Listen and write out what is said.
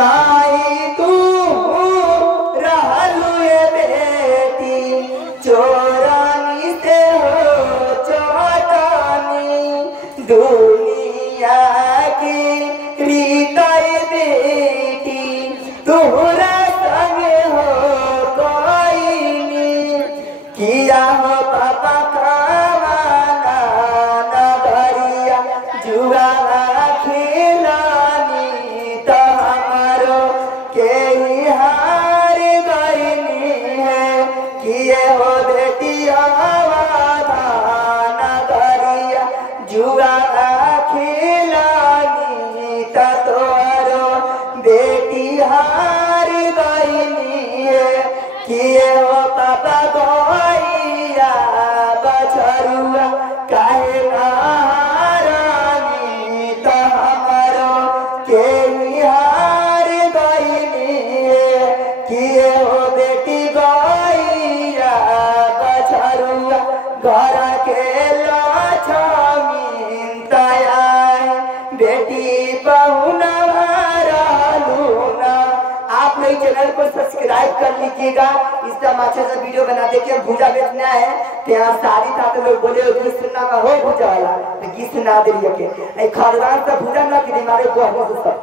नाई तू रहलू ये बेटी चोरानी से हो चौटानी दुनिया की रीताई बेटी तुहरा संग हो कोई नी किया हो पापा खावाना नगरिया जुआ खिलानी तो हमारो के ही हार गईनी है किए हो बेटिया नगरिया जुआ खिलानी तो तोरो बेटी हार गईनी है किए हो पापा गोइया बछरुआ काहे हारानी तो हमारो के हार गईनी है किए हो बेटी गोइया बछरुआ घर के लक्ष्मी तया बेटी पहुना लूना। आप लोग चैनल को सब्सक्राइब कर लीजिएगा। इस तरह अच्छा सा वीडियो बना देखिए। भूजा बेचना है तो यहाँ शादी था तो लोग बोले गीत सुनना का हो भूजा वाला तो गीत सुना दिलिए के खानदान से भूजा ना कि हमारे को सब